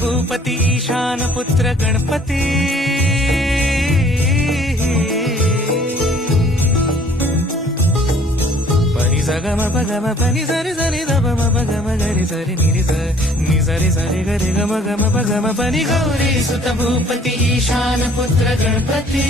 भूपती ईशान पुत्र गणपती पनी सगम पगम पनी सरी सरी दब पगम गरी सरी निरी नि सरी सरी गरी गम गम पगम पनी गौरी सुत भूपती ईशान पुत्र गणपती